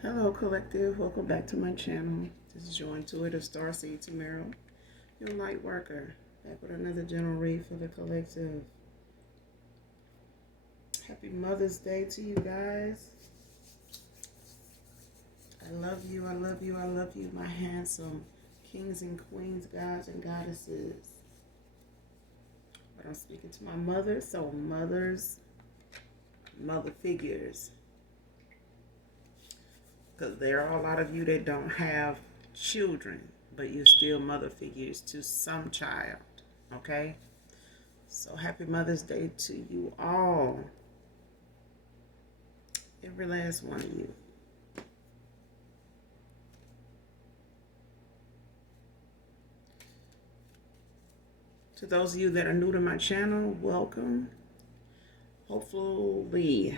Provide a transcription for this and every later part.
Hello, collective. Welcome back to my channel. This is your intuitive starseed Tamara, your light worker. Back with another general read for the collective. Happy Mother's Day to you guys. I love you. I love you. I love you, my handsome kings and queens, gods and goddesses. But I'm speaking to my mother, so mothers, mother figures. Because there are a lot of you that don't have children, but you're still mother figures to some child. Okay? So happy Mother's Day to you all. Every last one of you. To those of you that are new to my channel, welcome. Hopefully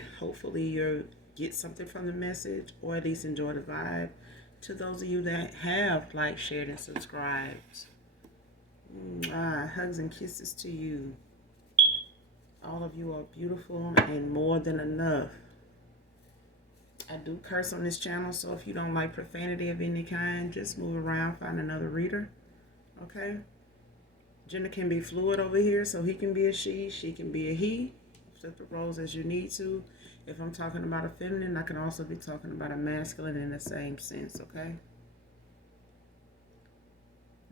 you'll get something from the message or at least enjoy the vibe. To those of you that have liked, shared, and subscribed, hugs and kisses to you. All of you are beautiful and more than enough. I do curse on this channel, so if you don't like profanity of any kind, just move around, find another reader. Okay? Gender can be fluid over here, so he can be a she can be a he. Flip the roles as you need to. If I'm talking about a feminine, I can also be talking about a masculine in the same sense, okay?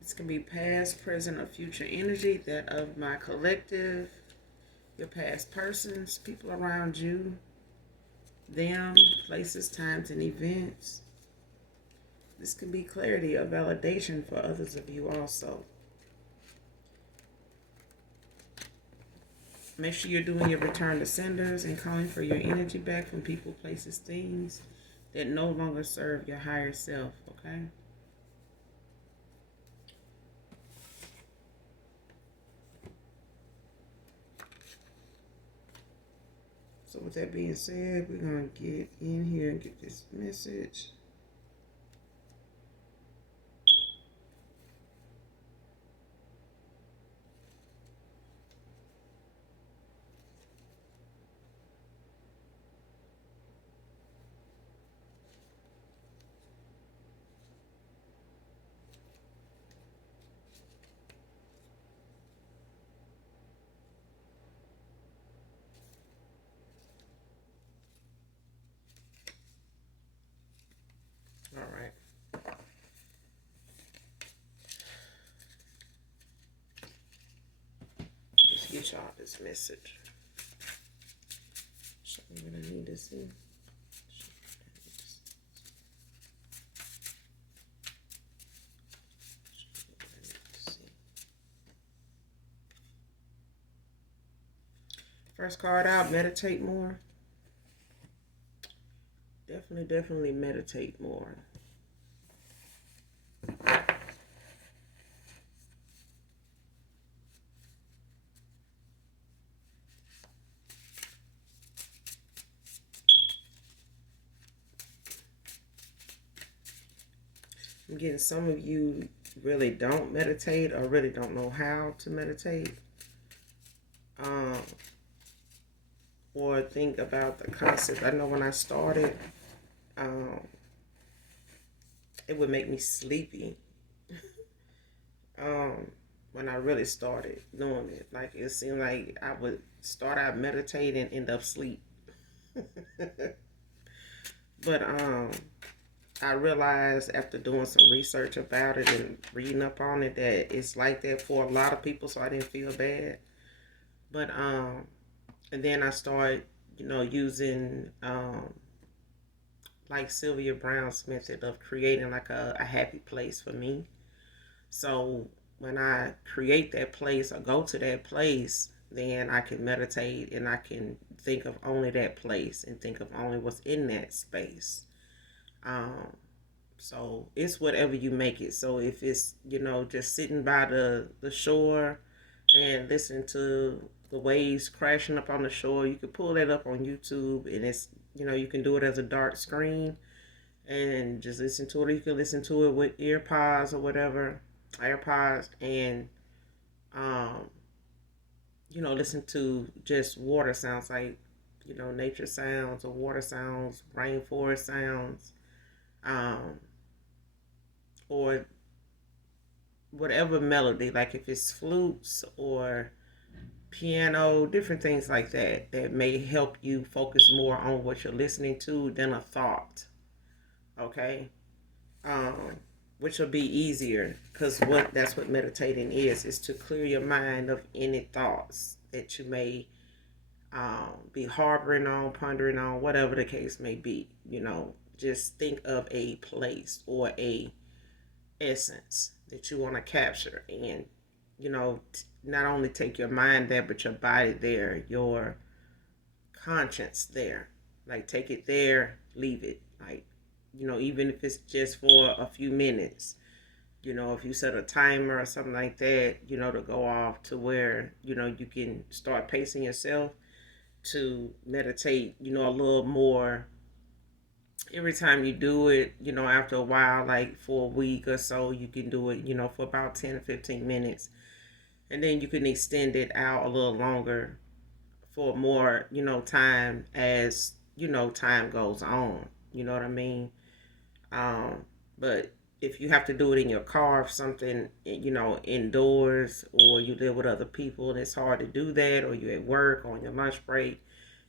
This can be past, present, or future energy, that of my collective, your past persons, people around you, them, places, times, and events. This can be clarity or validation for others of you also. Make sure you're doing your return to senders and calling for your energy back from people, places, things that no longer serve your higher self, okay? So with that being said, we're going to get in here and get this message. All right. Let's get y'all this message. Show me what I need to see. First card out, meditate more. Definitely meditate more. I'm getting some of you really don't meditate or really don't know how to meditate. Or think about the concept. I know when I started, it would make me sleepy. When I really started doing it, like it seemed like I would start out meditating and end up sleep. But I realized after doing some research about it and reading up on it that it's like that for a lot of people, so I didn't feel bad. But and then I started, using like Sylvia Brown's method of creating like a happy place for me. So when I create that place or go to that place, then I can meditate and I can think of only that place and think of only what's in that space. Um, so it's whatever you make it. So if it's, just sitting by the shore and listen to the waves crashing up on the shore, you can pull that up on YouTube and it's, you can do it as a dark screen and just listen to it. You can listen to it with earpods or whatever, AirPods, and um, listen to just water sounds like, nature sounds or water sounds, rainforest sounds. um, or whatever melody, like if it's flutes or piano, different things like that, that may help you focus more on what you're listening to than a thought. Okay. um, which will be easier because what that's what meditating is to clear your mind of any thoughts that you may be harboring on, pondering on, whatever the case may be. Just think of a place or a essence that you want to capture, and not only take your mind there, but your body there, your conscience there. Like take it there, leave it. Like even if it's just for a few minutes. If you set a timer or something like that, to go off to where, you can start pacing yourself to meditate, a little more every time you do it, after a while, like for a week or so, you can do it, for about 10 or 15 minutes. And then you can extend it out a little longer for more, time as, time goes on. You know what I mean? But if you have to do it in your car, or something, indoors, or you live with other people and it's hard to do that, or you're at work or on your lunch break,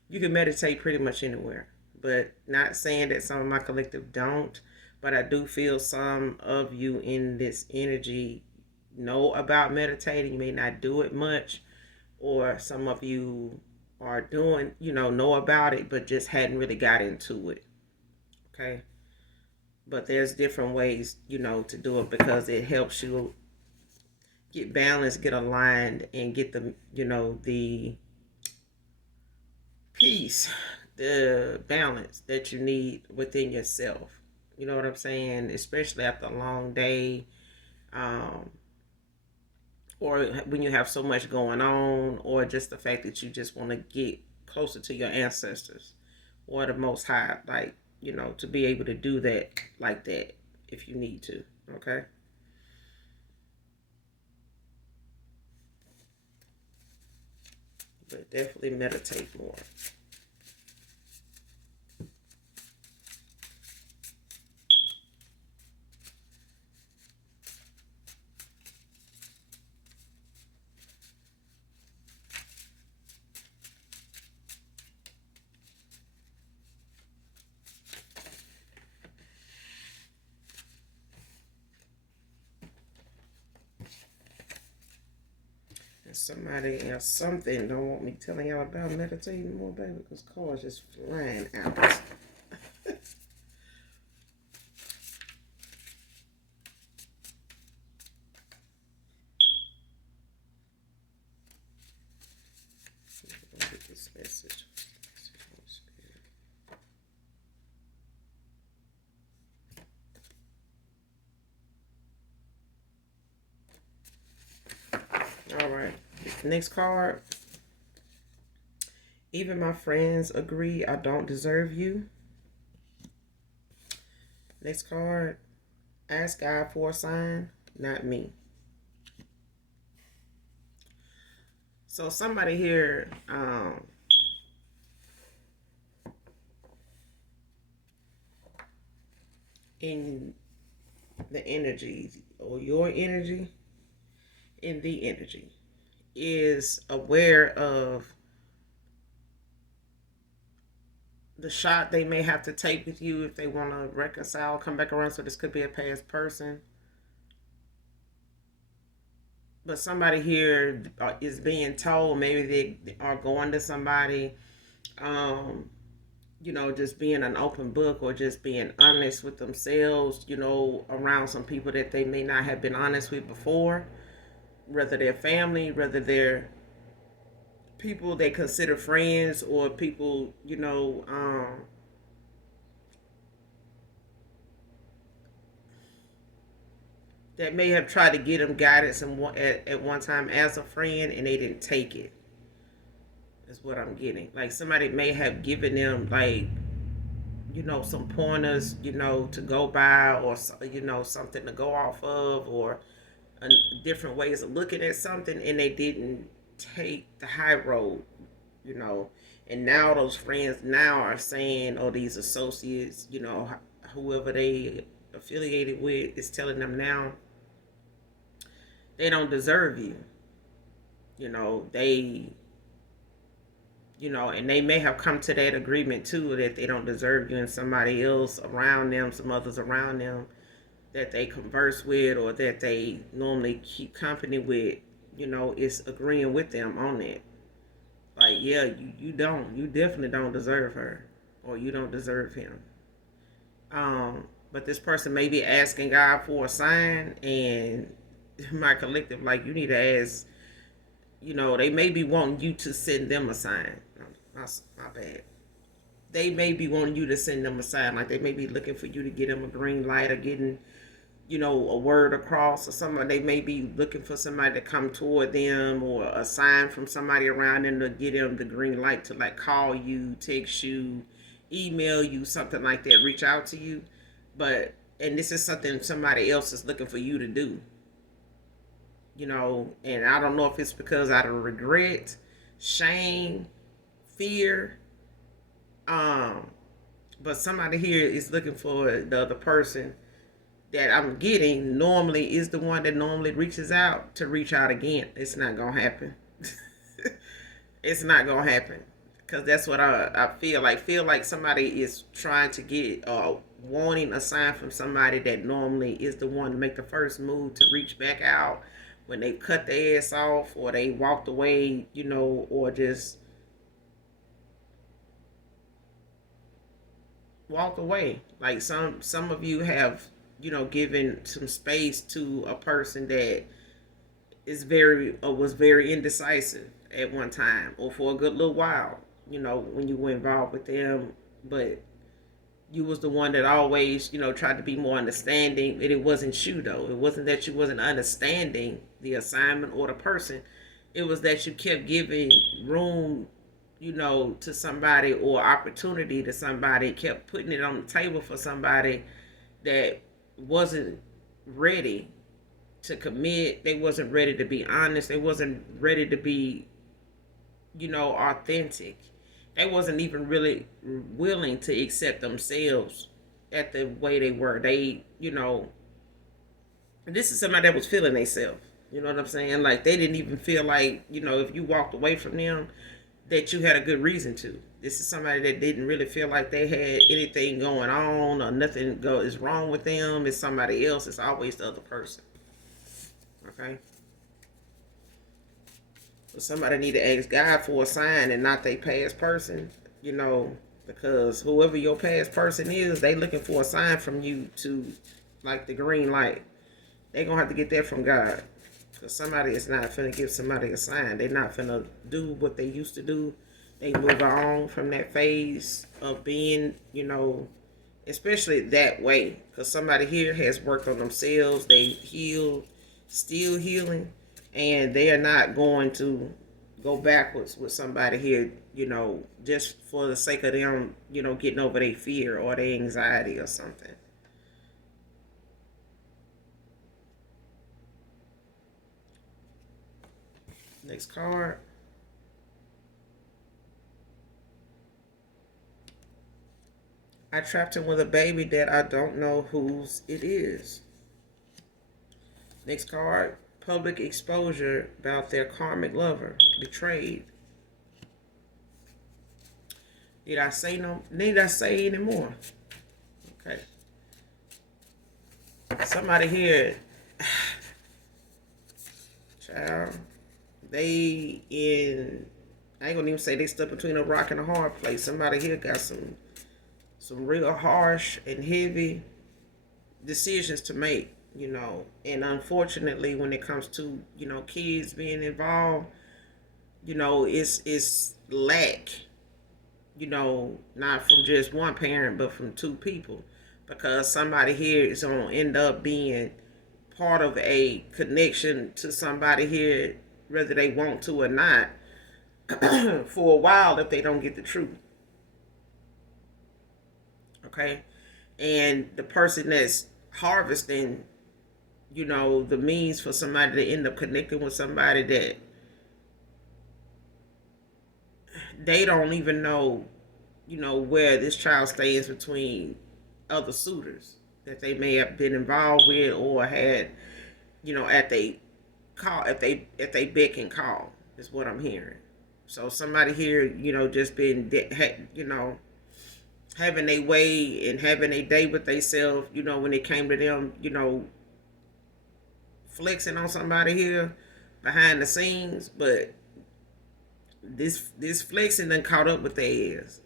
you can meditate pretty much anywhere. But not saying that some of my collective don't, but I do feel some of you in this energy know about meditating. You may not do it much, or some of you are doing, know about it, but just hadn't really got into it. Okay. But there's different ways, to do it because it helps you get balanced, get aligned, and get the peace, the balance that you need within yourself. You know what I'm saying? Especially after a long day, um, or when you have so much going on, or just the fact that you just want to get closer to your ancestors or the Most High, like, to be able to do that like that if you need to. Okay. But definitely meditate more. And somebody else, something don't want me telling y'all about meditating more, baby, because cars just flying out. Get this message. All right. Next card. Even my friends agree I don't deserve you. Next card. Ask God for a sign, not me. So somebody here, in the energy, or your energy, in the energy, is aware of the shot they may have to take with you if they want to reconcile, come back around. So this could be a past person. But somebody here is being told, maybe they are going to somebody, um, just being an open book, or just being honest with themselves, around some people that they may not have been honest with before, whether they're family, whether they're people they consider friends, or people, that may have tried to get them guidance at one time as a friend, and they didn't take it. Is what I'm getting. Like somebody may have given them, like, some pointers, to go by, or something to go off of, or different ways of looking at something, and they didn't take the high road, you know. And now those friends now are saying, or these associates, whoever they affiliated with is telling them now they don't deserve you. They, and they may have come to that agreement too, that they don't deserve you, and somebody else around them, some others around them that they converse with or that they normally keep company with, is agreeing with them on that. Like, yeah, you definitely don't deserve her, or you don't deserve him. But this person may be asking God for a sign, and my collective, like, you need to ask. They may be wanting you to send them a sign. My bad. They may be wanting you to send them a sign, like they may be looking for you to get them a green light or getting, a word across or something. They may be looking for somebody to come toward them or a sign from somebody around them to get them the green light to like call you, text you, email you, something like that, reach out to you. And this is something somebody else is looking for you to do. And I don't know if it's because out of regret, shame, fear, but somebody here is looking for the other person that I'm getting normally is the one that normally reaches out to reach out again. It's not gonna happen. It's not gonna happen because that's what I feel like. Feel like somebody is trying to get wanting a sign from somebody that normally is the one to make the first move to reach back out when they cut their ass off or they walked away, or just walked away. Like some of you have, given some space to a person that is very was very indecisive at one time or for a good little while, when you were involved with them, but you was the one that always, tried to be more understanding. And it wasn't you though. It wasn't that you wasn't understanding the assignment or the person. It was that you kept giving room, to somebody or opportunity to somebody, kept putting it on the table for somebody that wasn't ready to commit. They wasn't ready to be honest. They wasn't ready to be, authentic. They wasn't even really willing to accept themselves at the way they were. They, this is somebody that was feeling themselves. You know what I'm saying? Like they didn't even feel like, if you walked away from them, that you had a good reason to. This is somebody that didn't really feel like they had anything going on or nothing is wrong with them. It's somebody else. It's always the other person. Okay? So somebody need to ask God for a sign and not their past person, because whoever your past person is, they looking for a sign from you to, like the green light. They gonna have to get that from God. Because somebody is not finna give somebody a sign. They not finna do what they used to do. They move on from that phase of being, especially that way. Because somebody here has worked on themselves. They healed, still healing. And they are not going to go backwards with somebody here, just for the sake of them, getting over their fear or their anxiety or something. Next card. I trapped him with a baby that I don't know whose it is. Next card. Public exposure about their karmic lover. Betrayed. Need I say anymore? Okay. Somebody here, child, I ain't gonna even say they stuck between a rock and a hard place. Somebody here got some real harsh and heavy decisions to make, and unfortunately when it comes to, kids being involved, it's lack, not from just one parent but from two people, because somebody here is gonna end up being part of a connection to somebody here, whether they want to or not, for a while if they don't get the truth. Okay? And the person that's harvesting, the means for somebody to end up connecting with somebody that they don't even know, where this child stands between other suitors that they may have been involved with or had, at they call, if they beck and call, is what I'm hearing. So somebody here, just been, having a way and having a day with themselves, when it came to them, flexing on somebody here behind the scenes, but this flexing done caught up with their ass,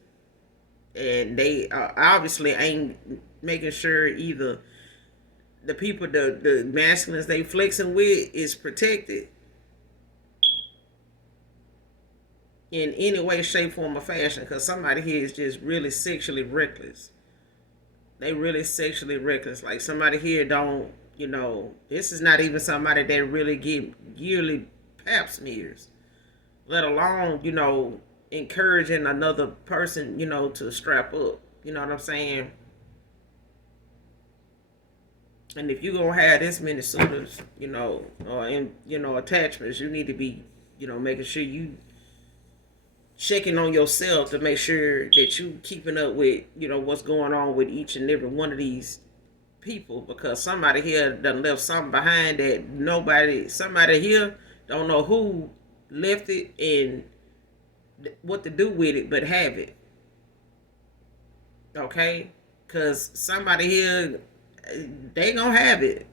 and they obviously ain't making sure either the people, the masculines they flexing with is protected in any way, shape, form, or fashion. Because somebody here is just really sexually reckless. They really sexually reckless. Like somebody here don't, this is not even somebody that really get yearly pap smears, let alone, encouraging another person, to strap up. You know what I'm saying? And if you're gonna have this many suitors, or in, attachments, you need to be, making sure you checking on yourself to make sure that you keeping up with, what's going on with each and every one of these people, because somebody here done left something behind that somebody here don't know who left it and what to do with it, but have it. Okay? Because somebody here, they gonna have it,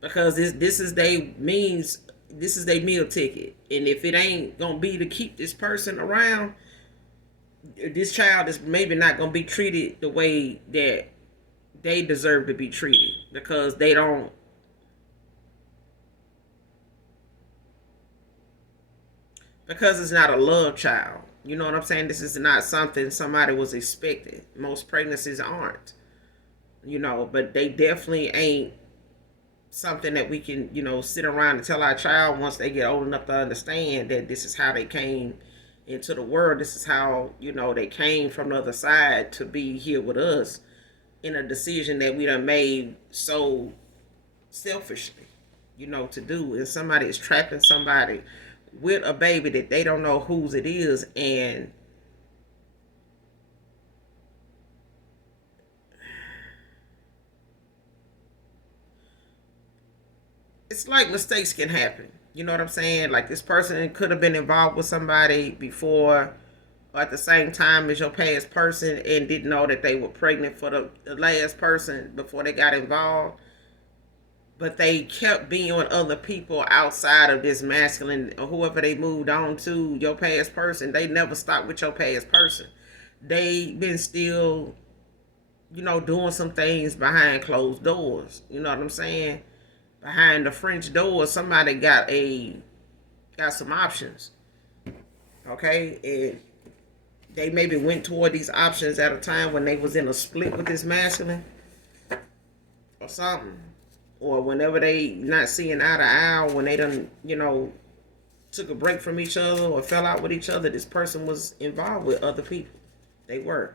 because this is their meal ticket, and if it ain't gonna be to keep this person around, this child is maybe not gonna be treated the way that they deserve to be treated, because they don't, because it's not a love child. You know what I'm saying? This is not something somebody was expecting. Most pregnancies aren't, but they definitely ain't something that we can, sit around and tell our child once they get old enough to understand that this is how they came into the world. This is how, they came from the other side to be here with us in a decision that we done made so selfishly, to do. And somebody is trapping somebody with a baby that they don't know whose it is, and it's like mistakes can happen. You know what I'm saying? Like this person could have been involved with somebody before or at the same time as your past person and didn't know that they were pregnant for the last person before they got involved. But they kept being with other people outside of this masculine or whoever they moved on to, your past person. They never stopped with your past person. They been still, doing some things behind closed doors. You know what I'm saying? Behind the French door, somebody got some options. Okay? And they maybe went toward these options at a time when they was in a split with this masculine or something. Or whenever they not seeing eye to eye, when they done, took a break from each other or fell out with each other, this person was involved with other people. They were.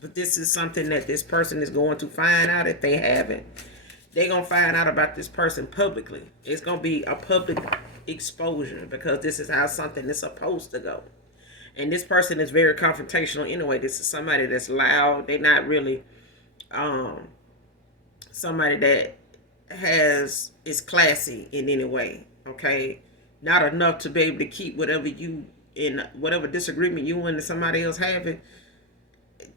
But this is something that this person is going to find out if they haven't. They're going to find out about this person publicly. It's going to be a public exposure, because this is how something is supposed to go. And this person is very confrontational anyway. This is somebody that's loud. They're not really somebody that is classy in any way. Okay? Not enough to be able to keep whatever disagreement you and somebody else having,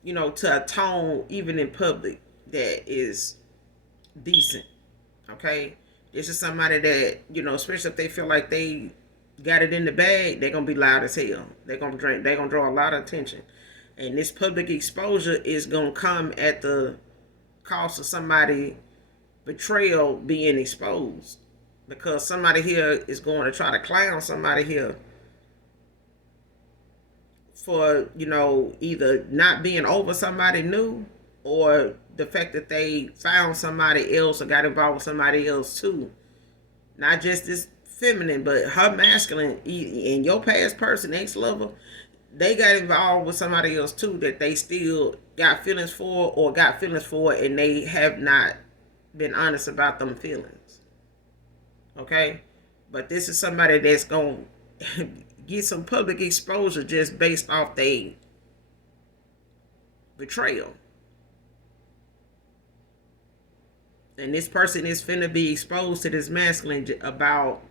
to a tone even in public that is decent. Okay? This is somebody that, especially if they feel like they got it in the bag, they're gonna be loud as hell. They're gonna draw a lot of attention. And this public exposure is gonna come at the cost of somebody betrayal being exposed. Because somebody here is going to try to clown somebody here for, either not being over somebody new, or the fact that they found somebody else or got involved with somebody else too. Not just this feminine, but her masculine and your past person, ex-lover, they got involved with somebody else too that they still got feelings for, and they have not been honest about them feelings. Okay? But this is somebody that's going to get some public exposure just based off they betrayal. And this person is finna be exposed to this masculine about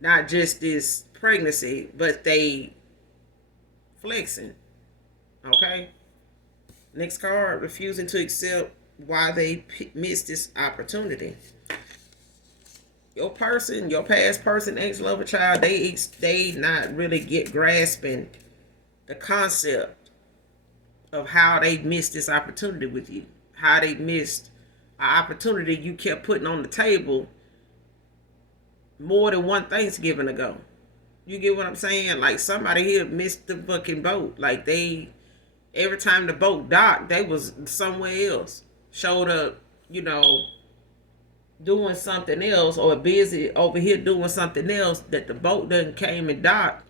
not just this pregnancy, but they flexing. Okay? Next card, refusing to accept why they missed this opportunity. Your person, your past person, ex-lover, child, they not really get grasping the concept of how they missed this opportunity with you. How they missed an opportunity you kept putting on the table more than one Thanksgiving ago. You get what I'm saying? Like somebody here missed the fucking boat. Like they, every time the boat docked, they was somewhere else. Showed up, doing something else, or busy over here doing something else, that the boat done came and docked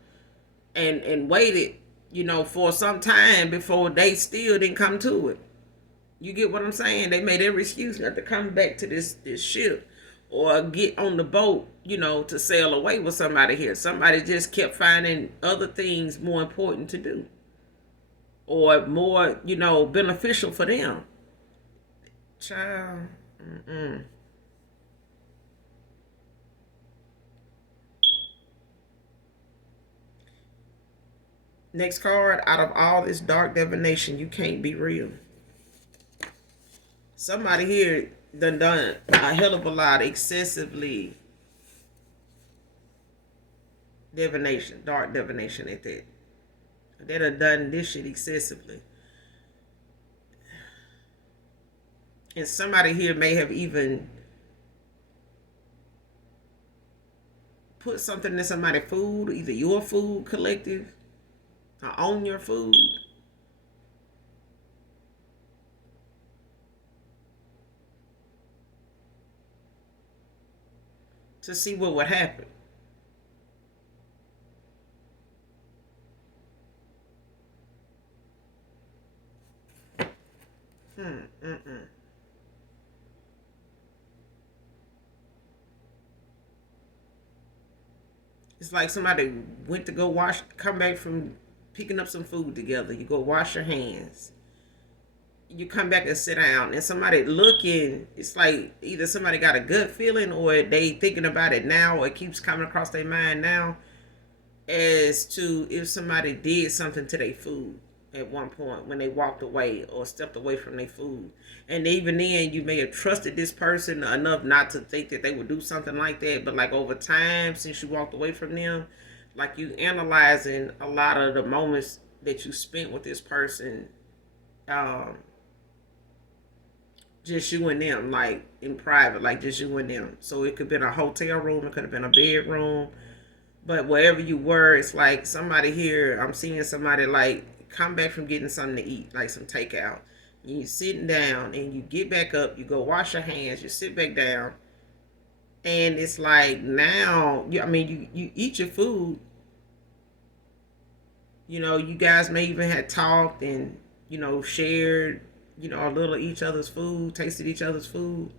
and waited, for some time before they still didn't come to it. You get what I'm saying? They made every excuse not to come back to this ship or get on the boat, to sail away with somebody here. Somebody just kept finding other things more important to do or more, beneficial for them. Child. Mm-mm. Next card, out of all this dark divination, you can't be real. Somebody here done a hell of a lot, excessively divination, dark divination at that. They done this shit excessively. And somebody here may have even put something in somebody's food, either your food collective or on your food. To see what would happen. Mm-mm. It's like somebody went to go come back from picking up some food together. You go wash your hands. You come back and sit down, and somebody looking, it's like either somebody got a good feeling or they thinking about it now, or it keeps coming across their mind now as to if somebody did something to their food at one point when they walked away or stepped away from their food. And even then, you may have trusted this person enough not to think that they would do something like that. But like over time, since you walked away from them, like you analyzing a lot of the moments that you spent with this person, um, just you and them, like in private, like just you and them. So it could have been a hotel room, it could have been a bedroom, but wherever you were, it's like somebody here, I'm seeing somebody like come back from getting something to eat, like some takeout. You sitting down and you get back up, you go wash your hands, you sit back down, and it's like now, you eat your food. You guys may even have talked and shared, a little of each other's food, tasted each other's food.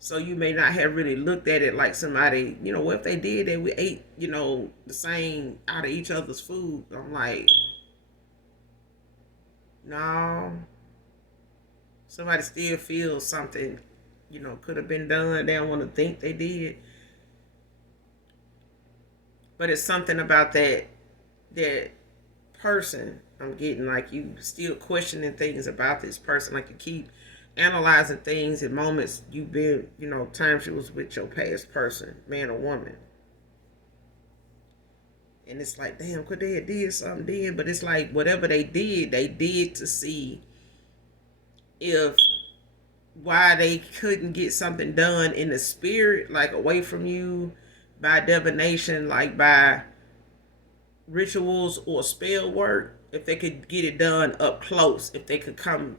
So you may not have really looked at it like somebody, what if they did that we ate, the same out of each other's food. I'm like, no. Somebody still feels something, could have been done. They don't want to think they did. But it's something about that person. I'm getting like you still questioning things about this person. Like you keep analyzing things in moments you've been, times you was with your past person, man or woman. And it's like, damn, could they have did something then? But it's like whatever they did to see if why they couldn't get something done in the spirit, like away from you, by divination, like by rituals or spell work. If they could get it done up close, if they could come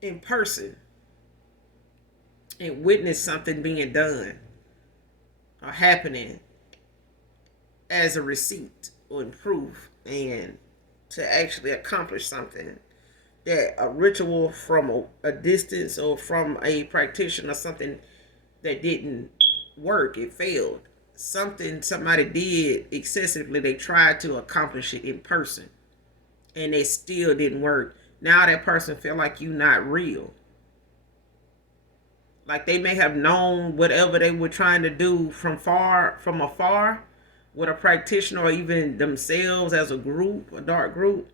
in person and witness something being done or happening as a receipt or proof, and to actually accomplish something that a ritual from a distance or from a practitioner, something that didn't work, it failed. Something somebody did excessively, they tried to accomplish it in person and it still didn't work. Now that person feel like you not real. Like they may have known whatever they were trying to do from afar with a practitioner or even themselves as a group, a dark group.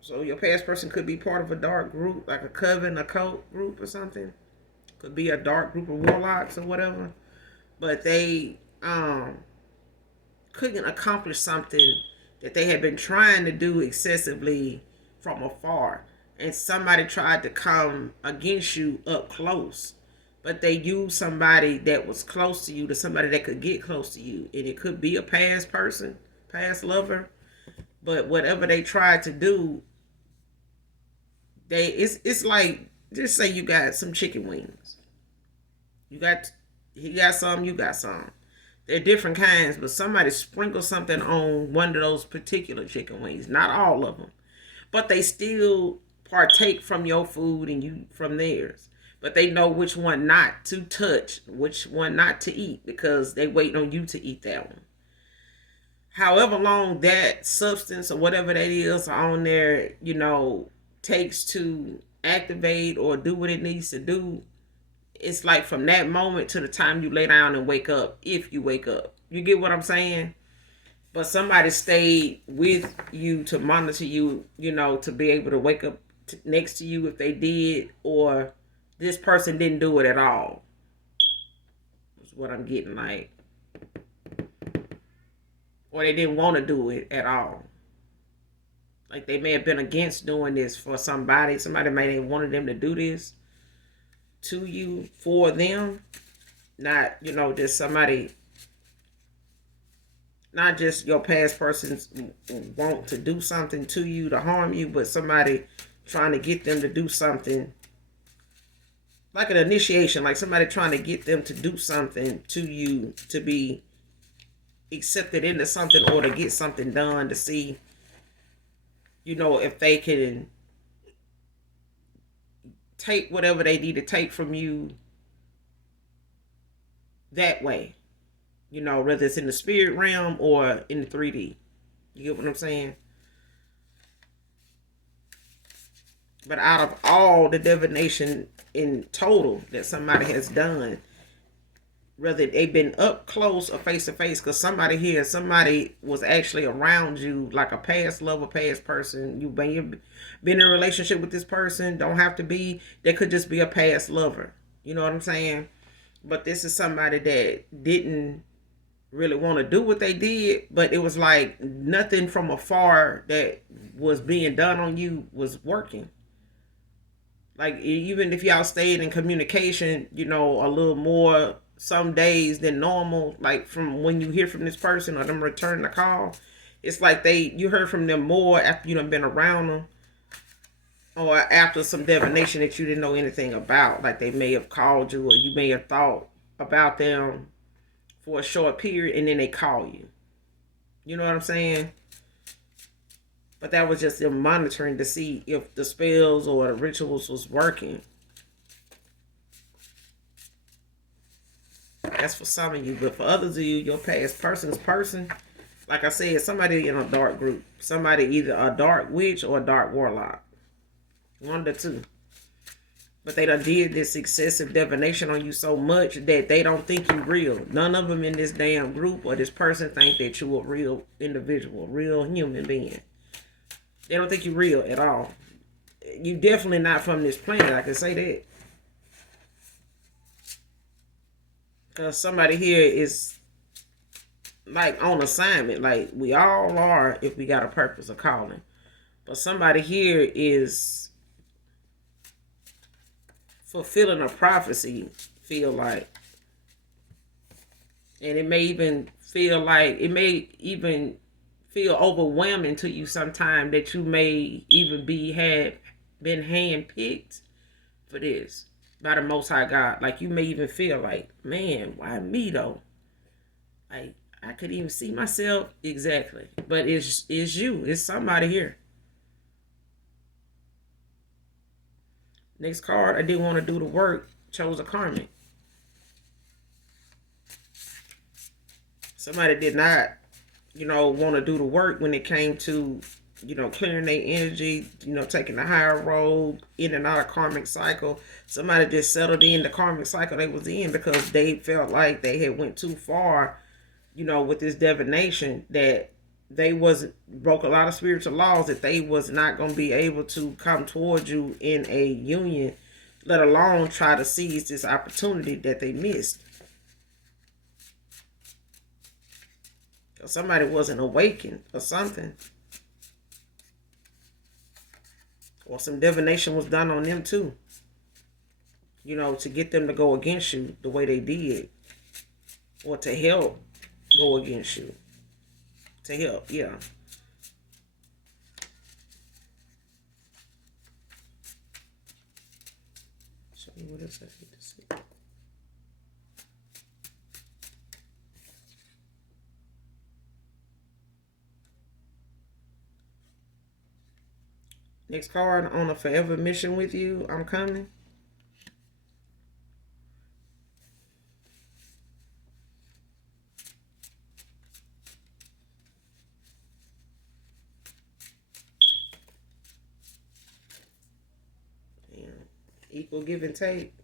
So your past person could be part of a dark group, like a coven, a cult group or something. Could be a dark group of warlocks or whatever. But they couldn't accomplish something that they had been trying to do excessively from afar. And somebody tried to come against you up close. But they used somebody that was close to you, to somebody that could get close to you. And it could be a past person, past lover. But whatever they tried to do, it's like, just say you got some chicken wings. He got some, you got some. They're different kinds, but somebody sprinkle something on one of those particular chicken wings. Not all of them, but they still partake from your food and you from theirs. But they know which one not to touch, which one not to eat, because they wait on you to eat that one. However long that substance or whatever that is on there, takes to activate or do what it needs to do, it's like from that moment to the time you lay down and wake up, if you wake up. You get what I'm saying? But somebody stayed with you to monitor you, to be able to wake up next to you if they did, or this person didn't do it at all. That's what I'm getting, like. Or they didn't want to do it at all. Like they may have been against doing this for somebody. Somebody may have wanted them to do this to you for them. Not, just somebody, not just your past person's want to do something to you to harm you, but somebody trying to get them to do something like an initiation, like somebody trying to get them to do something to you to be accepted into something or to get something done, to see, if they can take whatever they need to take from you that way. Whether it's in the spirit realm or in the 3D. You get what I'm saying? But out of all the divination in total that somebody has done, whether they've been up close or face to face, because somebody was actually around you, like a past lover, past person. You've been in a relationship with this person. Don't have to be. They could just be a past lover. You know what I'm saying? But this is somebody that didn't really want to do what they did, but it was like nothing from afar that was being done on you was working. Like even if y'all stayed in communication, a little more some days than normal, like from when you hear from this person or them return the call, it's like you heard from them more after you done been around them, or after some divination that you didn't know anything about. Like they may have called you, or you may have thought about them for a short period and then they call you. You know what I'm saying? But that was just them monitoring to see if the spells or the rituals was working. That's for some of you. But for others of you, your past person's person, like I said, somebody in a dark group. Somebody either a dark witch or a dark warlock. One of the two. But they done did this excessive divination on you so much that they don't think you real. None of them in this damn group or this person think that you a real individual, a real human being. They don't think you real at all. You definitely not from this planet, I can say that. Because somebody here is like on assignment. Like we all are if we got a purpose of calling. But somebody here is fulfilling a prophecy, feel like. And it may even feel overwhelming to you sometime that you may even been handpicked for this by the Most High God. Like you may even feel like, man, why me though? Like I could even see myself exactly, but it's you. It's somebody here. Next card, I didn't want to do the work. Chose a karmic. Somebody did not, want to do the work when it came to clearing their energy, taking the higher road, in and out of karmic cycle. Somebody just settled in the karmic cycle they was in because they felt like they had went too far, with this divination, that they was broke a lot of spiritual laws, that they was not going to be able to come towards you in a union, let alone try to seize this opportunity that they missed. Somebody wasn't awakened or something. Or some divination was done on them too. To get them to go against you the way they did. Or to help go against you. To help, yeah. Show me what else I need to see. Next card, on a forever mission with you, I'm coming. Damn. Equal give and take.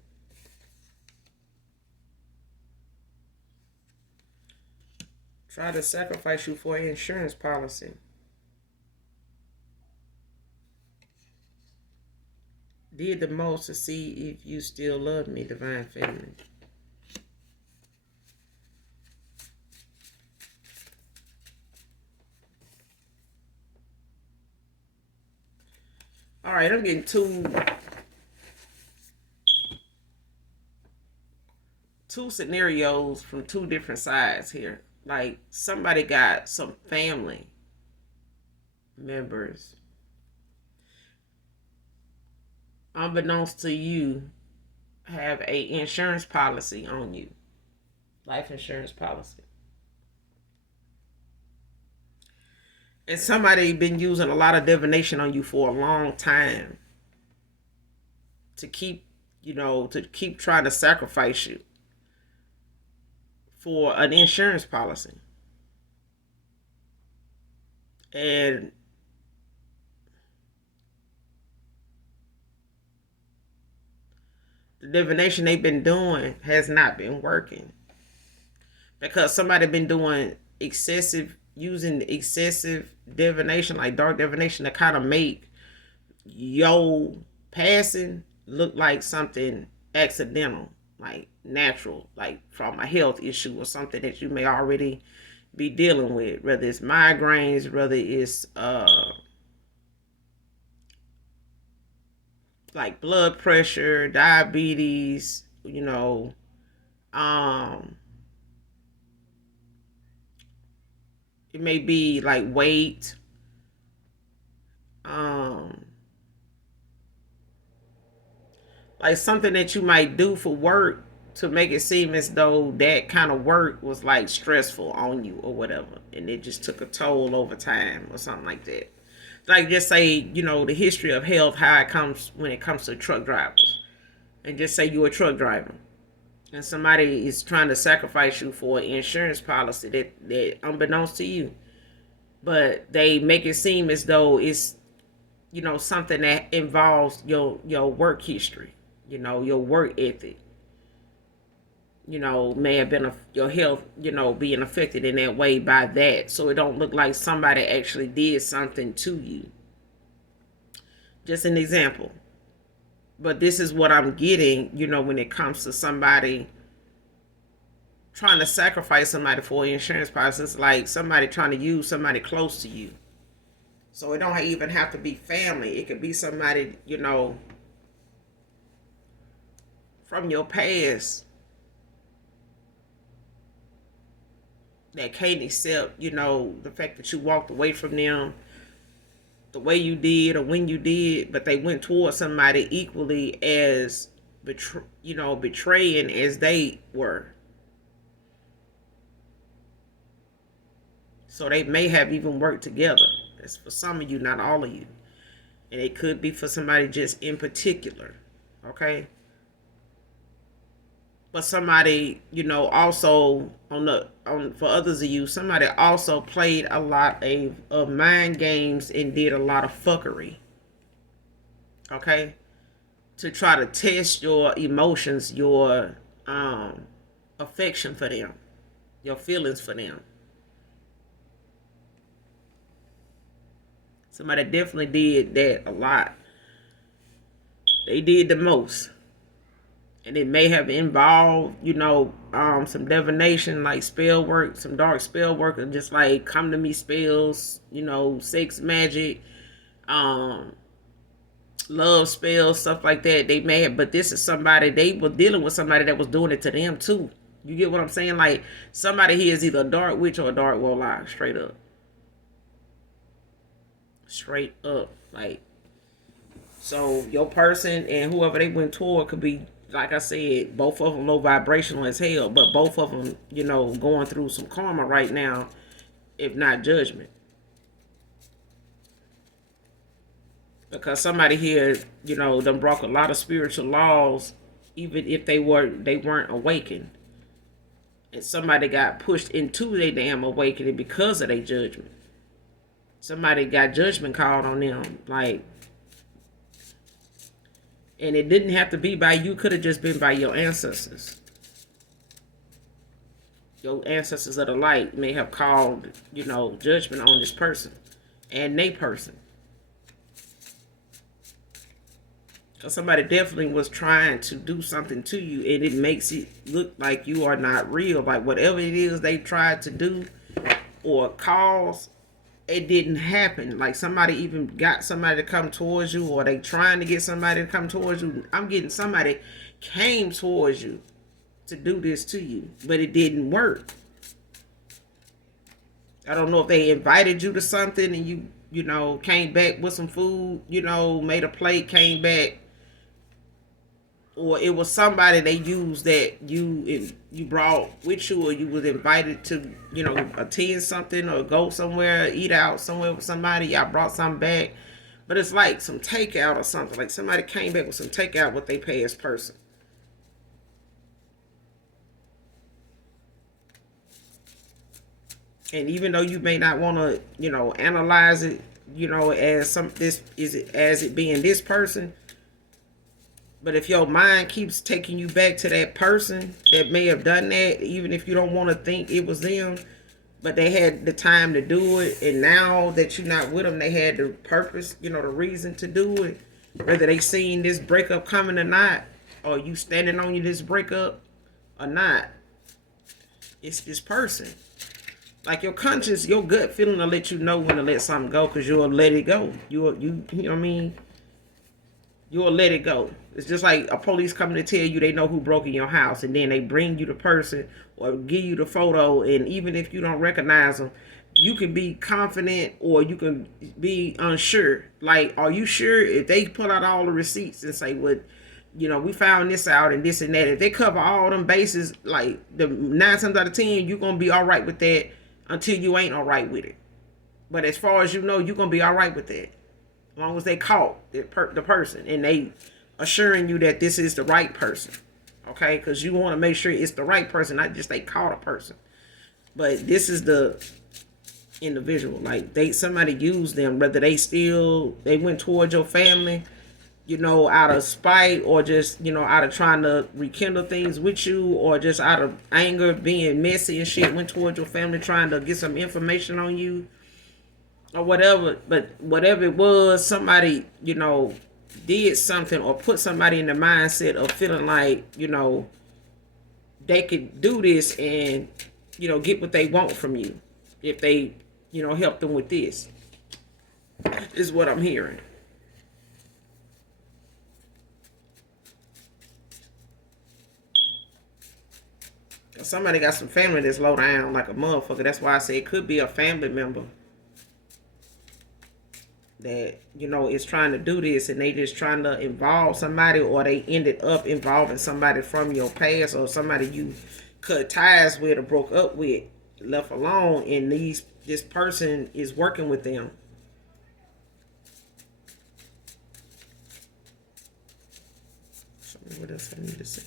Try to sacrifice you for an insurance policy. Did the most to see if you still love me, divine feminine. All right, I'm getting two scenarios from two different sides here. Like, somebody got some family members, unbeknownst to you, have a insurance policy on you. Life insurance policy. And somebody been using a lot of divination on you for a long time. To keep trying to sacrifice you for an insurance policy. And the divination they've been doing has not been working. Because somebody been doing using excessive divination, like dark divination, to kind of make your passing look like something accidental, like natural, like from a health issue or something that you may already be dealing with, whether it's migraines, whether it's like blood pressure, diabetes, it may be like weight, like something that you might do for work to make it seem as though that kind of work was like stressful on you or whatever, and it just took a toll over time or something like that. Like, just say, the history of health, how it comes when it comes to truck drivers, and just say you're a truck driver and somebody is trying to sacrifice you for an insurance policy that unbeknownst to you, but they make it seem as though it's something that involves your work history, your work ethic, may have been your health, being affected in that way by that. So it don't look like somebody actually did something to you. Just an example. But this is what I'm getting, when it comes to somebody trying to sacrifice somebody for an insurance policy. It's like somebody trying to use somebody close to you. So it don't even have to be family. It could be somebody, from your past that can't accept, the fact that you walked away from them the way you did or when you did, but they went towards somebody equally as betraying as they were. So they may have even worked together. That's for some of you, not all of you. And it could be for somebody just in particular. Okay? But somebody, also on for others of you, somebody also played a lot of mind games and did a lot of fuckery. Okay, to try to test your emotions, your affection for them, your feelings for them. Somebody definitely did that a lot. They did the most. And it may have involved, some divination, like spell work, some dark spell work, or just like come to me spells, sex magic, um, love spells, stuff like that. They may have, but this is somebody, they were dealing with somebody that was doing it to them too. You get what I'm saying? Like somebody here is either a dark witch or a dark warlock, straight up. Straight up. Like, so your person and whoever they went toward could be, like I said, both of them low vibrational as hell, but both of them, going through some karma right now, if not judgment. Because somebody here, done broke a lot of spiritual laws, even if they weren't awakened. And somebody got pushed into their damn awakening because of their judgment. Somebody got judgment called on them, like, and it didn't have to be by you. Could have just been by your ancestors. Your ancestors of the light may have called, judgment on this person and they person. Because somebody definitely was trying to do something to you, and it makes it look like you are not real. Like whatever it is they tried to do or cause, it didn't happen. Like somebody even got somebody to come towards you, or they trying to get somebody to come towards you. I'm getting somebody came towards you to do this to you, but it didn't work. I don't know if they invited you to something and you came back with some food, made a plate, came back, or it was somebody they used that you brought with you, or you was invited to attend something or go somewhere, eat out somewhere with somebody. Y'all brought something back, but it's like some takeout or something. Like somebody came back with some takeout with their past person. And even though you may not want to analyze it as it being this person, but if your mind keeps taking you back to that person that may have done that, even if you don't want to think it was them, but they had the time to do it, and now that you're not with them, they had the purpose, the reason to do it, whether they seen this breakup coming or not, or you standing on you this breakup or not, it's this person. Like your conscience, your gut feeling to let you know when to let something go, because you'll let it go. You know what I mean? You'll let it go. It's just like a police coming to tell you they know who broke in your house, and then they bring you the person or give you the photo, and even if you don't recognize them, you can be confident or you can be unsure. Like, are you sure? If they pull out all the receipts and say, well, we found this out and this and that, if they cover all them bases, like the 9 times out of 10, you're going to be all right with that until you ain't all right with it. But as far as you're going to be all right with that. As long as they caught the person and they assuring you that this is the right person. Okay? Because you want to make sure it's the right person, not just they caught a person. But this is the individual. Like somebody used them, whether they went towards your family, out of spite, or just, out of trying to rekindle things with you, or just out of anger, being messy and shit, went towards your family trying to get some information on you or whatever. But whatever it was, somebody, did something or put somebody in the mindset of feeling like, they could do this and, get what they want from you if they, help them with this, is what I'm hearing. Somebody got some family that's low down like a motherfucker. That's why I say it could be a family member that is trying to do this, and they just trying to involve somebody, or they ended up involving somebody from your past, or somebody you cut ties with or broke up with, left alone, and this person is working with them. What else I need to say?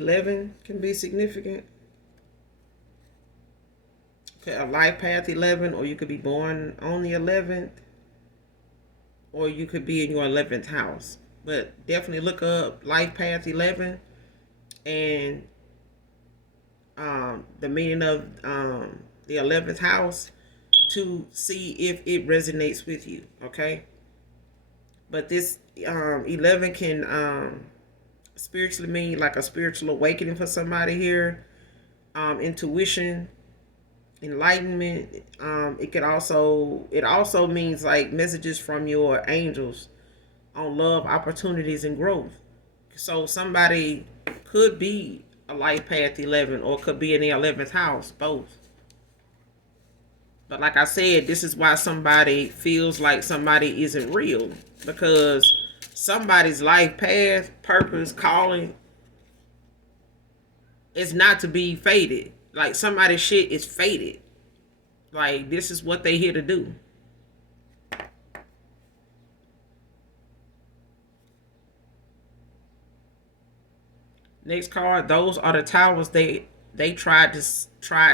11 can be significant. Okay, a life path 11, or you could be born on the 11th, or you could be in your 11th house. But definitely look up life path 11 and the meaning of the 11th house to see if it resonates with you. Okay, but this 11 can spiritually mean like a spiritual awakening for somebody here, intuition, enlightenment. It also means like messages from your angels on love, opportunities, and growth. So somebody could be a life path 11 or could be in the 11th house, both. But like I said, this is why somebody feels like somebody isn't real, because somebody's life path, purpose, calling is not to be faded. Like somebody's shit is faded. Like this is what they here to do. Next card, those are the towers they tried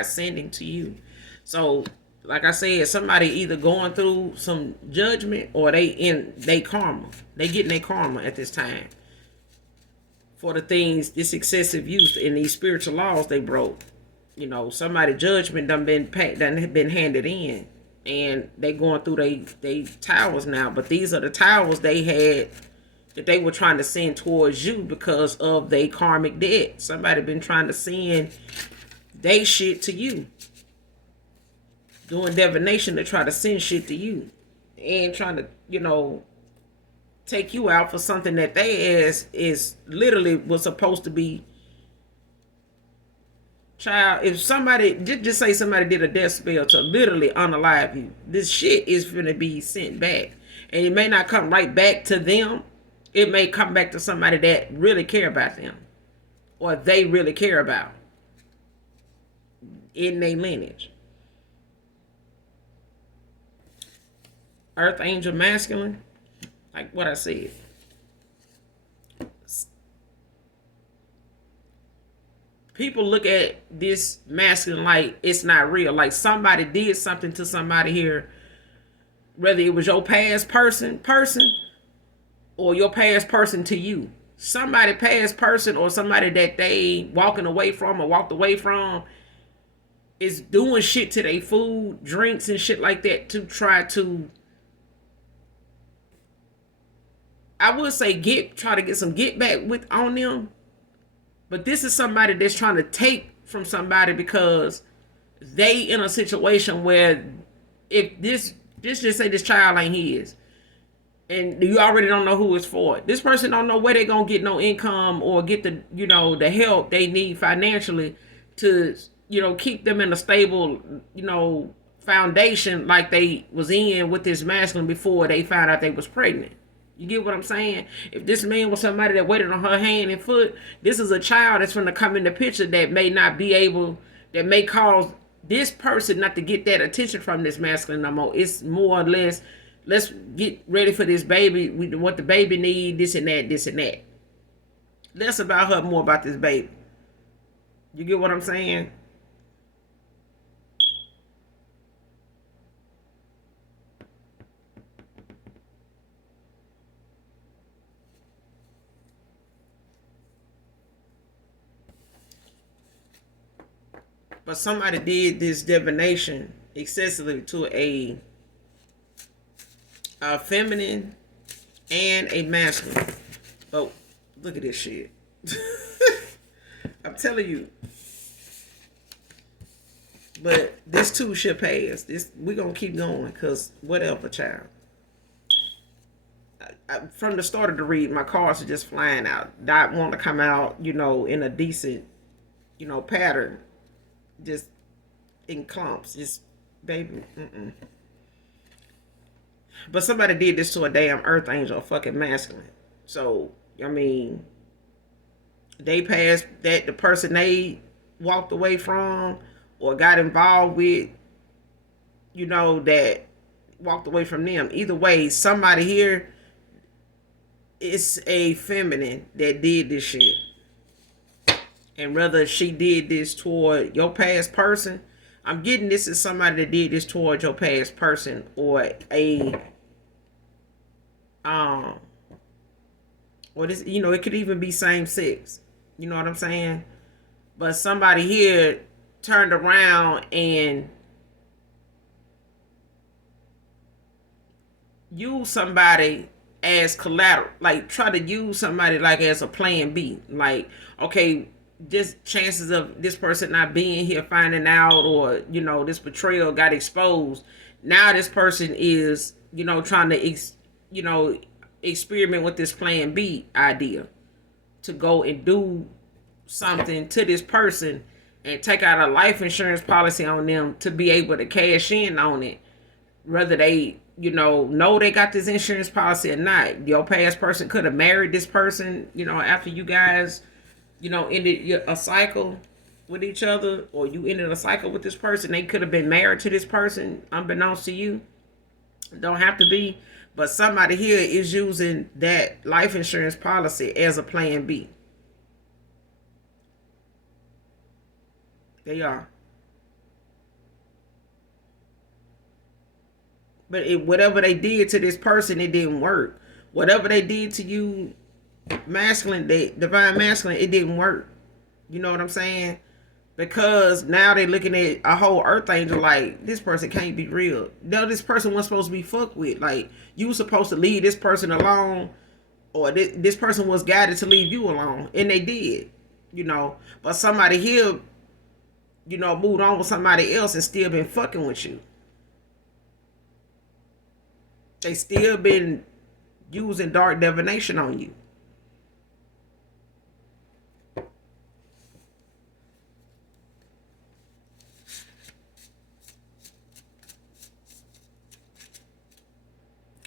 sending to you. So, like I said, somebody either going through some judgment or they karma. They getting their karma at this time for the things, this excessive use in these spiritual laws they broke. You know, somebody judgment done been handed in, and they going through they towers now. But these are the towers they had that they were trying to send towards you because of their karmic debt. Somebody been trying to send they shit to you, doing divination to try to send shit to you, and trying to take you out for something that they as is literally was supposed to be. Child, if somebody just say somebody did a death spell to literally unalive you, this shit is gonna be sent back, and it may not come right back to them. It may come back to somebody that really care about them, or they really care about in their lineage. Earth angel masculine, like what I said. People look at this masculine like it's not real. Like somebody did something to somebody here, whether it was your past person, or your past person to you. Somebody past person or somebody that they walking away from or walked away from is doing shit to their food, drinks, and shit like that to try to, I would say, try to get some get back with on them. But this is somebody that's trying to take from somebody because they in a situation where if just say this child ain't his, and you already don't know who it's for. This person don't know where they gonna get no income or get the the help they need financially to keep them in a stable foundation like they was in with this masculine before they found out they was pregnant. You get what I'm saying? If this man was somebody that waited on her hand and foot, this is a child that's going to come in the picture that may not be able, that may cause this person not to get that attention from this masculine no more. It's more or less, let's get ready for this baby. What the baby need, this and that, this and that. Less about her, more about this baby. You get what I'm saying? But somebody did this divination excessively to a feminine and a masculine. But look at this shit. I'm telling you. But this too should pass. This we gonna keep going because whatever, child. From the start of the read, my cards are just flying out. Not want to come out, in a decent, pattern. Just in clumps. Just baby. But somebody did this to a damn earth angel, a fucking masculine. So I mean, they passed that the person they walked away from or got involved with, that walked away from them. Either way, somebody here is a feminine that did this shit. And whether she did this toward your past person, I'm getting this is somebody that did this toward your past person, or a um or this, it could even be same sex. You know what I'm saying? But somebody here turned around and use somebody as collateral, like try to use somebody like as a plan B. Like, okay, just chances of this person not being here, finding out, or this betrayal got exposed. Now this person is trying to experiment with this plan B idea to go and do something to this person and take out a life insurance policy on them to be able to cash in on it, whether they know they got this insurance policy or not. Your past person could have married this person after you guys ended a cycle with each other, or you ended a cycle with this person. They could have been married to this person unbeknownst to you. Don't have to be, but somebody here is using that life insurance policy as a plan B. They are. But whatever they did to this person, it didn't work. Whatever they did to you, masculine, divine masculine, it didn't work. You know what I'm saying? Because now they looking at a whole earth angel like, this person can't be real. No, this person wasn't supposed to be fucked with. Like, you were supposed to leave this person alone, or this person was guided to leave you alone, and they did. But somebody here, moved on with somebody else and still been fucking with you. They still been using dark divination on you.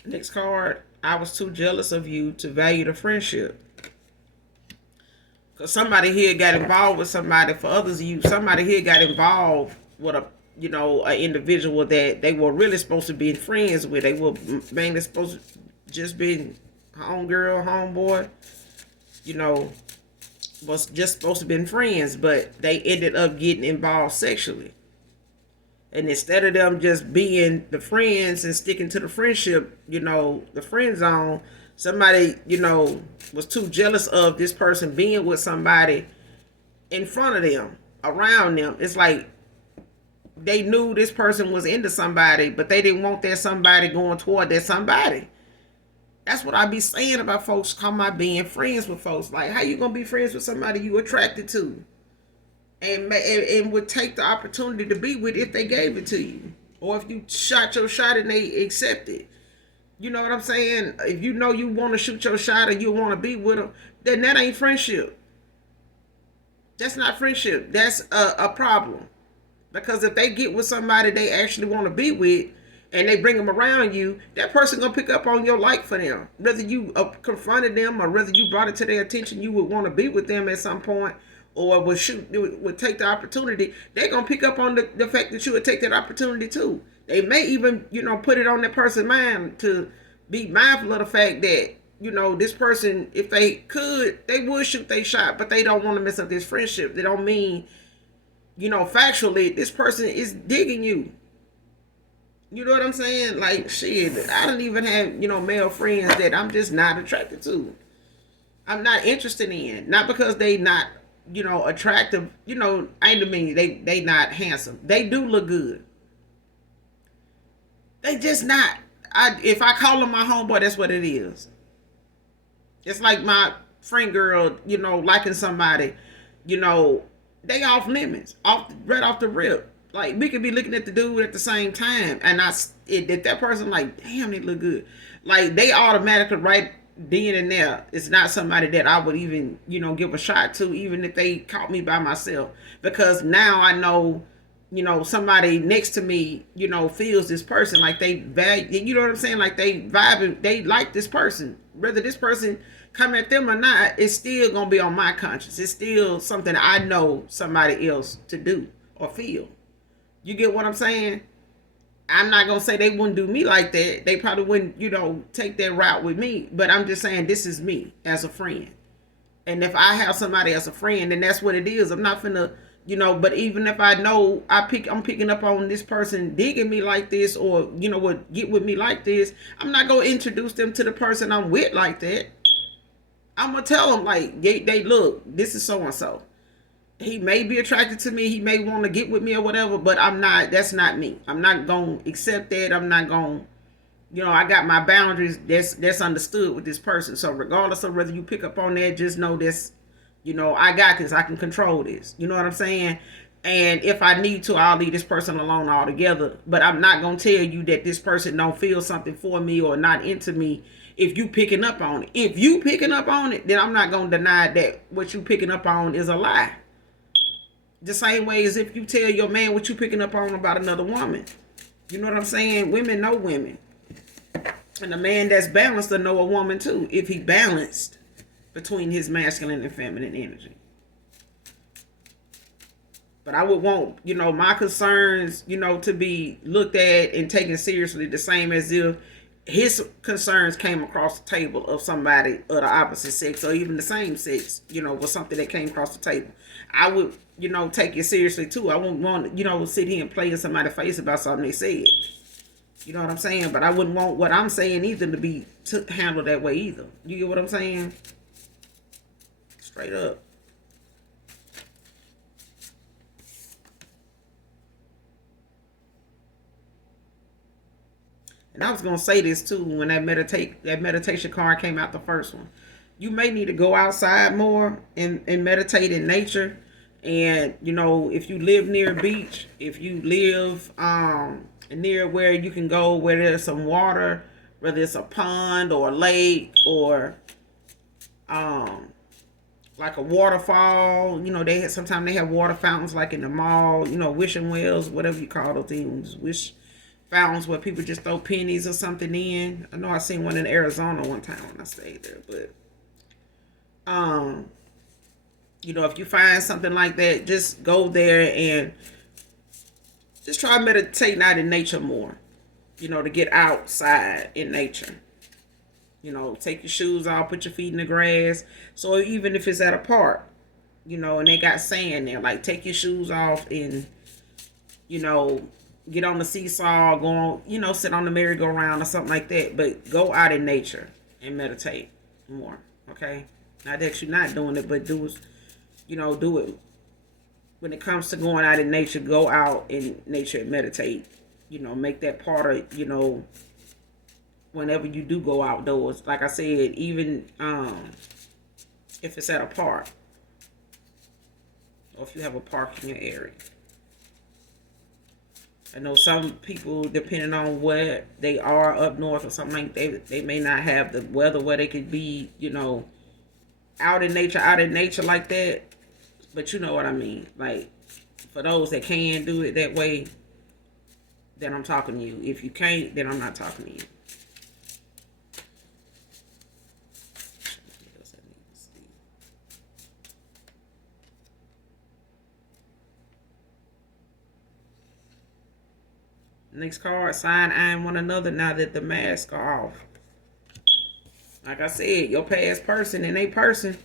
Next card. I was too jealous of you to value the friendship. Because somebody here got involved with somebody, for others of you, somebody here got involved with an individual that they were really supposed to be friends with. They were mainly supposed to just be homegirl, homeboy, was just supposed to be friends, but they ended up getting involved sexually. And instead of them just being the friends and sticking to the friendship, the friend zone, somebody, was too jealous of this person being with somebody in front of them, around them. It's like they knew this person was into somebody, but they didn't want that somebody going toward that somebody. That's what I be saying about folks come about being friends with folks. Like, how you gonna be friends with somebody you attracted to, and would take the opportunity to be with if they gave it to you, or if you shot your shot and they accept it. You know what I'm saying? If you know you want to shoot your shot and you want to be with them, then that ain't friendship. That's not friendship. That's a problem. Because if they get with somebody they actually want to be with, and they bring them around you, that person gonna pick up on your like for them. Whether you confronted them, or whether you brought it to their attention, you would want to be with them at some point, or would take the opportunity. They're gonna pick up on the fact that you would take that opportunity too. They may even put it on that person's mind to be mindful of the fact that this person, if they could, they would shoot their shot, but they don't want to mess up this friendship. They don't mean factually this person is digging you. You know what I'm saying? Like, shit, I don't even have, male friends that I'm just not attracted to. I'm not interested in. Not because they not, attractive. I ain't mean they not handsome. They do look good. They just not. If I call them my homeboy, that's what it is. It's like my friend girl, liking somebody, they off limits, right off the rip. Like, we could be looking at the dude at the same time, and if that person like, damn, they look good. Like, they automatically right then and there. It's not somebody that I would even, give a shot to, even if they caught me by myself. Because now I know, somebody next to me, feels this person, like they value, you know what I'm saying? Like, they vibe, they like this person. Whether this person come at them or not, it's still gonna be on my conscience. It's still something I know somebody else to do or feel. You get what I'm saying? I'm not gonna say they wouldn't do me like that. They probably wouldn't, take that route with me. But I'm just saying, this is me as a friend. And if I have somebody as a friend, then that's what it is. I'm not finna, but even if I know I'm picking up on this person digging me like this, or what, get with me like this, I'm not gonna introduce them to the person I'm with like that. I'm gonna tell them like, they look, this is so and so. He may be attracted to me. He may want to get with me or whatever, but I'm not. That's not me. I'm not gonna accept that. I'm not gonna. I got my boundaries. That's understood with this person. So regardless of whether you pick up on that, just know this. I got this. I can control this. You know what I'm saying? And if I need to, I'll leave this person alone altogether. But I'm not gonna tell you that this person don't feel something for me or not into me. If you picking up on it, then I'm not gonna deny that what you picking up on is a lie. The same way as if you tell your man what you picking up on about another woman. You know what I'm saying? Women know women. And a man that's balanced will know a woman too, if he balanced between his masculine and feminine energy. But I would want, my concerns, to be looked at and taken seriously the same as if his concerns came across the table of somebody of the opposite sex or even the same sex, was something that came across the table. I would, take it seriously too. I wouldn't want, sit here and play in somebody's face about something they said. You know what I'm saying? But I wouldn't want what I'm saying either to be handled that way either. You get what I'm saying? Straight up. And I was gonna say this too when that meditation card came out, the first one. You may need to go outside more and meditate in nature. And if you live near a beach, if you live near where you can go where there's some water, whether it's a pond or a lake or like a waterfall, sometimes they have water fountains like in the mall, wishing wells, whatever you call those things, wish fountains where people just throw pennies or something in. I know I seen one in Arizona one time when I stayed there, but if you find something like that, just go there and just try meditating out in nature more. To get outside in nature. Take your shoes off, put your feet in the grass. So even if it's at a park, and they got sand there, like take your shoes off and, get on the seesaw, go on, sit on the merry-go-round or something like that. But go out in nature and meditate more, okay? Not that you're not doing it, but do it. When it comes to going out in nature, go out in nature and meditate. Make that part of, whenever you do go outdoors. Like I said, even if it's at a park or if you have a park in your area. I know some people, depending on where they are up north or something like that, they may not have the weather where they could be, out in nature like that. But you know what I mean. Like, for those that can do it that way, then I'm talking to you. If you can't, then I'm not talking to you. Next card, sign eyeing one another now that the masks are off. Like I said, your past person and they person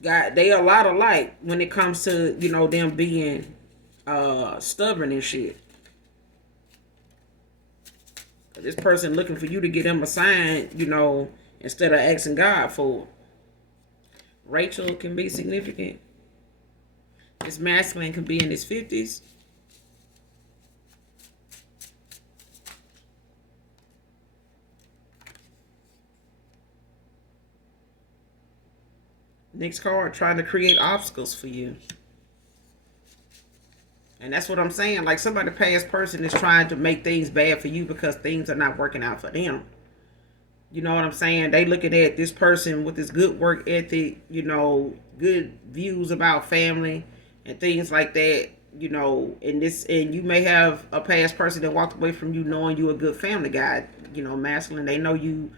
they a lot alike when it comes to, them being stubborn and shit. This person looking for you to get them a sign, instead of asking God for it. Rachel can be significant. This masculine can be in his 50s. Next card, trying to create obstacles for you. And that's what I'm saying. Like, somebody past person is trying to make things bad for you because things are not working out for them. You know what I'm saying? They looking at this person with this good work ethic, good views about family and things like that, and you may have a past person that walked away from you knowing you a good family guy, masculine. They know you,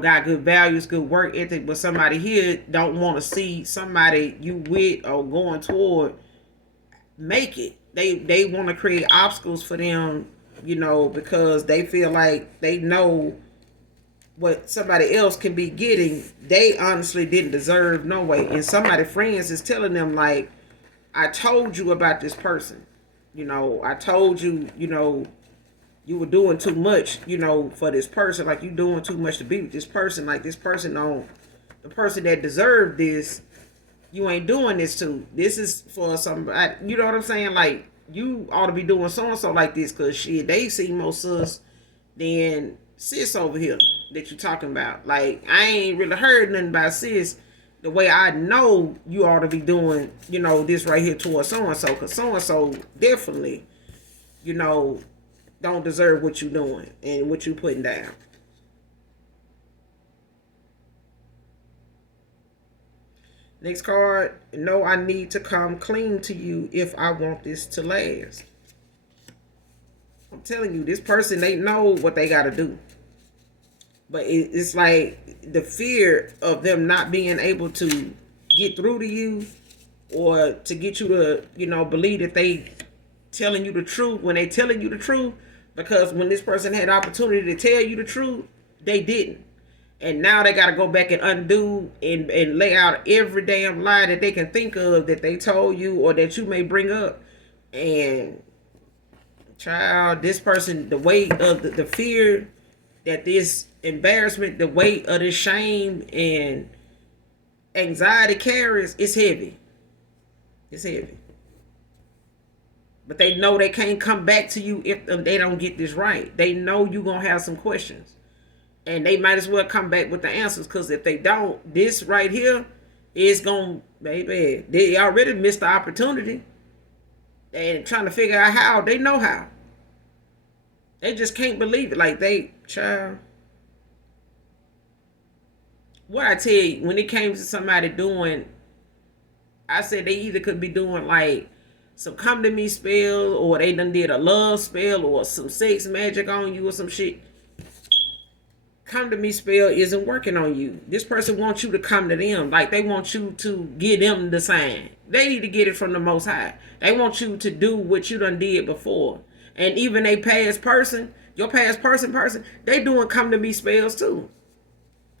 got good values, good work ethic, but somebody here don't want to see somebody you with or going toward make it. They want to create obstacles for them, because they feel like they know what somebody else can be getting, they honestly didn't deserve no way. And somebody friends is telling them like, I told you about this person. I told you, you were doing too much, for this person. Like you doing too much to be with this person. Like this person on the person that deserved this, you ain't doing this to. This is for somebody. You know what I'm saying? Like you ought to be doing so and so like this, cause shit, they see more sus than sis over here that you talking about. Like I ain't really heard nothing about sis the way I know you ought to be doing, this right here towards so and so, cause so and so definitely, you know, don't deserve what you doing and what you putting down. Next card, no, I need to come clean to you if I want this to last. I'm telling you, this person, they know what they got to do. But it's like the fear of them not being able to get through to you or to get you to, believe that they telling you the truth when they telling you the truth. Because when this person had opportunity to tell you the truth, they didn't. And now they got to go back and undo and lay out every damn lie that they can think of that they told you or that you may bring up. And child, this person, the weight of the fear that this embarrassment, the weight of this shame and anxiety carries, is heavy. It's heavy. But they know they can't come back to you if they don't get this right. They know you're going to have some questions. And they might as well come back with the answers, because if they don't, this right here is going, baby, they already missed the opportunity. And trying to figure out how, they know how. They just can't believe it. Like child. What I tell you, when it came to somebody doing, I said they either could be doing like some come to me spell, or they done did a love spell, or some sex magic on you or some shit. Come to me spell isn't working on you. This person wants you to come to them. Like they want you to give them the sign. They need to get it from the Most High. They want you to do what you done did before. And even a past person, your past person, they doing come to me spells too.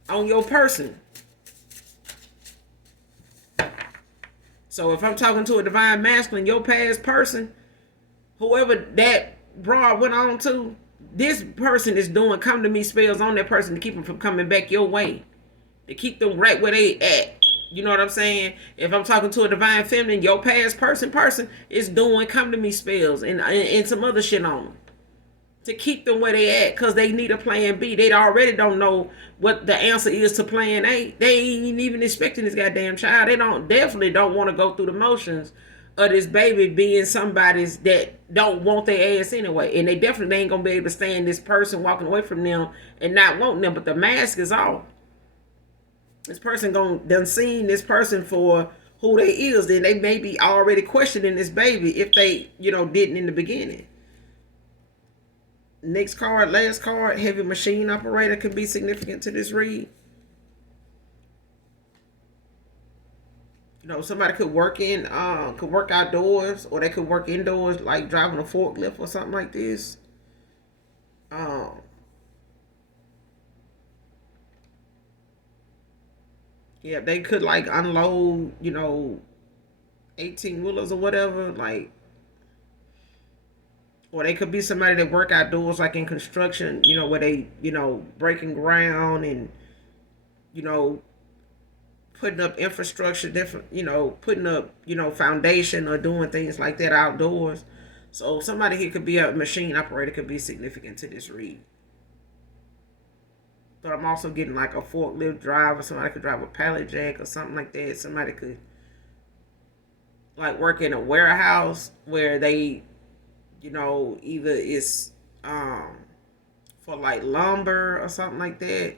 On your person. So if I'm talking to a divine masculine, your past person, whoever that broad went on to, this person is doing come to me spells on that person to keep them from coming back your way. To keep them right where they at. You know what I'm saying? If I'm talking to a divine feminine, your past person is doing come to me spells and some other shit on them. To keep them where they at, because they need a plan B. They already don't know what the answer is to plan A. They ain't even expecting this goddamn child. They definitely don't want to go through the motions of this baby being somebody's that don't want their ass anyway. And they definitely ain't gonna be able to stand this person walking away from them and not wanting them. But the mask is off. This person done seen this person for who they is. Then they may be already questioning this baby if they, didn't in the beginning. Next card, last card, heavy machine operator could be significant to this read. Somebody could work outdoors, or they could work indoors, like driving a forklift or something like this. Yeah, they could like unload, 18 wheelers or whatever, like, or they could be somebody that work outdoors, like in construction, where they, breaking ground and, putting up infrastructure, different, putting up, foundation or doing things like that outdoors. So somebody here could be a machine operator, could be significant to this read. But I'm also getting like a forklift driver. Somebody could drive a pallet jack or something like that. Somebody could like work in a warehouse where they, either it's for like lumber or something like that,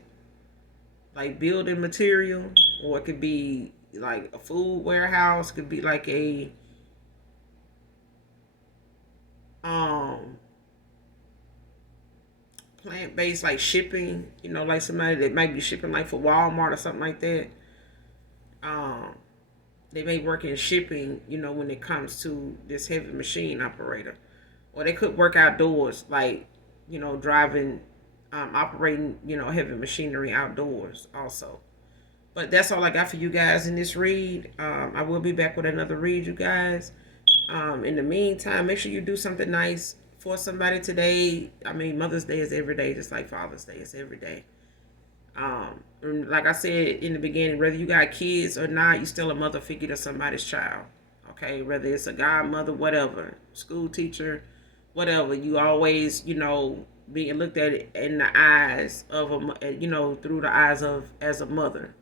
like building material, or it could be like a food warehouse. It could be like a plant-based like shipping, like somebody that might be shipping like for Walmart or something like that. um they may work in shipping, when it comes to this heavy machine operator. Or they could work outdoors, like, driving operating, heavy machinery outdoors also. But that's all I got for you guys in this read. I will be back with another read, you guys. In the meantime, make sure you do something nice for somebody today. I mean, Mother's Day is every day, just like Father's Day is every day. Like I said in the beginning, whether you got kids or not, you still a mother figure to somebody's child. Okay, whether it's a godmother, whatever, school teacher, whatever, you always, being looked at in the eyes of through the eyes of as a mother,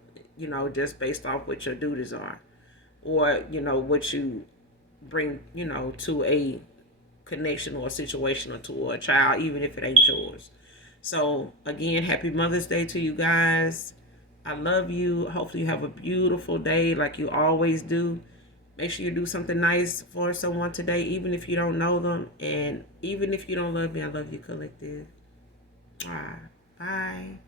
just based off what your duties are, or what you bring, to a connection or a situation or to a child, even if it ain't yours. So again, happy Mother's Day to you guys. I love you. Hopefully you have a beautiful day like you always do. Make sure you do something nice for someone today, even if you don't know them. And even if you don't love me, I love you, collective. Bye. Bye.